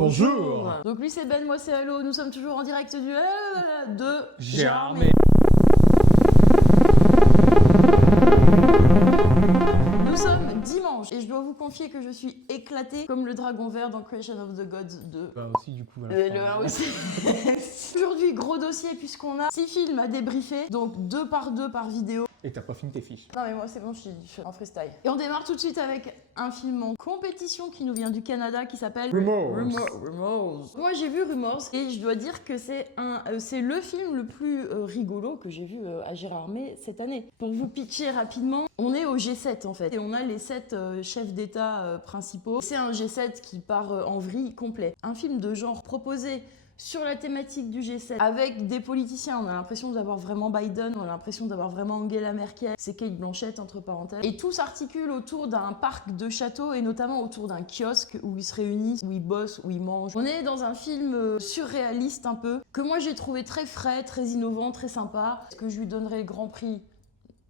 Bonjour. Donc lui c'est Ben, moi c'est Allo, nous sommes toujours en direct de Germé. Nous sommes dimanche et je dois vous confier que je suis éclatée comme le dragon vert dans Creation of the Gods 2. Bah aussi du coup. Voilà, Le 1 aussi. Aujourd'hui, gros dossier puisqu'on a 6 films à débriefer, donc 2 par vidéo. Et t'as pas fini tes fiches. Non mais moi c'est bon, je suis en freestyle. Et on démarre tout de suite avec un film en compétition qui nous vient du Canada qui s'appelle Rumors. Moi j'ai vu Rumors et je dois dire que c'est le film le plus rigolo que j'ai vu à Gérardmer cette année. Pour vous pitcher rapidement, on est au G7 en fait et on a les 7 chefs d'État principaux. C'est un G7 qui part en vrille complet. Un film de genre proposé sur la thématique du G7, avec des politiciens. On a l'impression d'avoir vraiment Biden, on a l'impression d'avoir vraiment Angela Merkel, c'est Kate Blanchett entre parenthèses. Et tout s'articule autour d'un parc de châteaux et notamment autour d'un kiosque où ils se réunissent, où ils bossent, où ils mangent. On est dans un film surréaliste un peu, que moi j'ai trouvé très frais, très innovant, très sympa. Est-ce que je lui donnerai le grand prix ?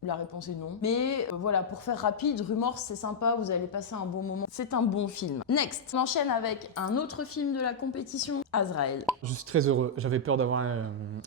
La réponse est non. Mais voilà, pour faire rapide, Rumors c'est sympa, vous allez passer un bon moment. C'est un bon film. Next, on enchaîne avec un autre film de la compétition, Azrael. Je suis très heureux. J'avais peur d'avoir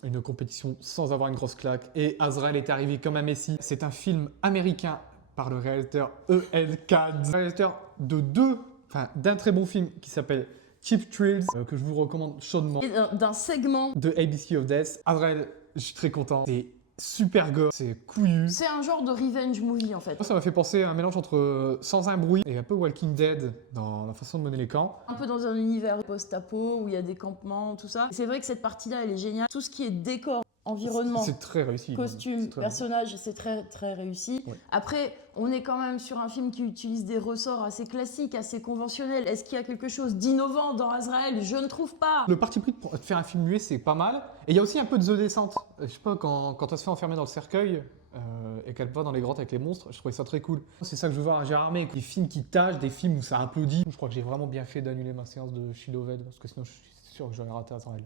une compétition sans avoir une grosse claque. Et Azrael est arrivé comme un messie. C'est un film américain par le réalisateur E.L. Katz. Réalisateur d'un très bon film qui s'appelle Cheap Thrills, que je vous recommande chaudement. Et d'un segment. De ABC of Death. Azrael, je suis très content. C'est super gore, c'est couillu. C'est un genre de revenge movie en fait. Moi, ça m'a fait penser à un mélange entre Sans un bruit et un peu Walking Dead dans la façon de mener les camps. Un peu dans un univers post-apo où il y a des campements, tout ça. C'est vrai que cette partie-là, elle est géniale. Tout ce qui est décor, environnement, c'est très réussi. costume, personnage, c'est très très réussi. Ouais. Après, on est quand même sur un film qui utilise des ressorts assez classiques, assez conventionnels. Est-ce qu'il y a quelque chose d'innovant dans Azrael? Je ne trouve pas. Le parti pris de faire un film muet, c'est pas mal. Et il y a aussi un peu de The Descent. Je sais pas, quand elle se fait enfermer dans le cercueil et qu'elle va dans les grottes avec les monstres, je trouvais ça très cool. C'est ça que je veux voir à Gérardmer. Des films qui tâchent, des films où ça applaudit. Je crois que j'ai vraiment bien fait d'annuler ma séance de Shield of Ed, parce que sinon je suis sûr que j'aurais raté Azrael.